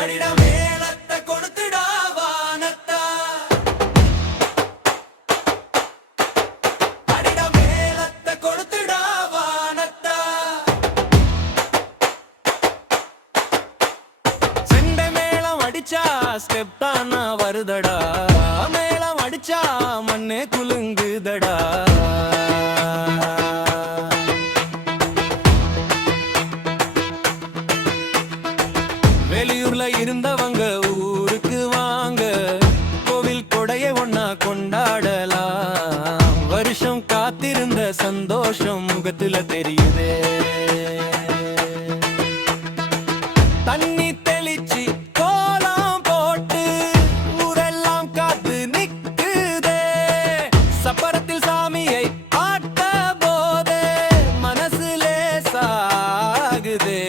அடிடா மேளத்தை கொளுத்துடா வானத்தா, அடிடா மேளத்தை கொளுத்துடா வானத்தா. செண்டை மேளம் அடிச்சா ஸ்டெப் தானா வருதடா, மேளம் அடிச்சா மண்ணே குலுங்குதடா. வெளியூர்ல இருந்தவங்க ஊருக்கு வாங்க, கோவில் கொடைய ஒன்னா கொண்டாடலாம். வருஷம் காத்திருந்த சந்தோஷம் முகத்துல தெரியுதே. தண்ணி தெளிச்சு கோலம் போட்டு ஊரெல்லாம் காத்து நிக்குதே. சப்பரத்தில் சாமியை ஆட்ட போதே மனசு லேசாகுதே.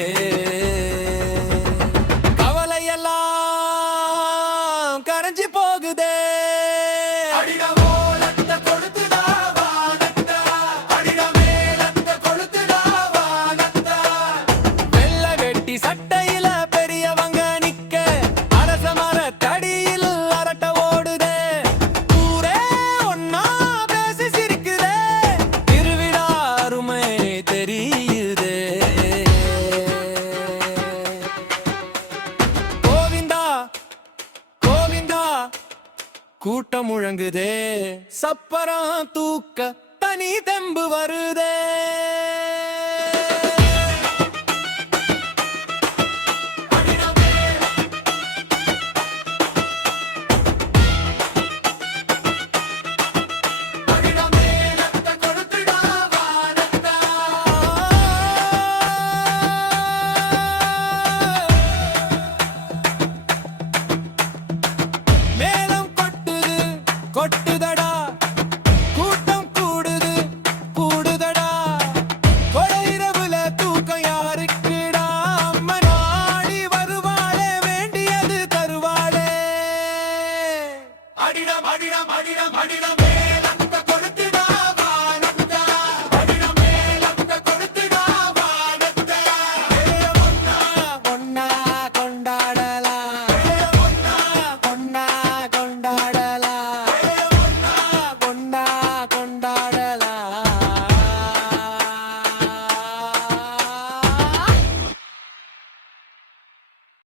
கரைஞ்சி போகுதே. அடிடா மேளத்தை கொளுத்துடா வானத்தா, அடிடா மேளத்தை கொளுத்துடா வானத்தா. வெள்ளை வெட்டி சட்டையில பெரியவங்க நிக்க, அரச மர தடியில் அரட்ட ஓடுதே. ஊரே ஒன்னா பேசி சிரிக்குதே, திருவிழா அருமை தெரியுதே. கூட்டம் முழங்குதே, சப்பரம் தூக்க தனி தெம்பு வருதே.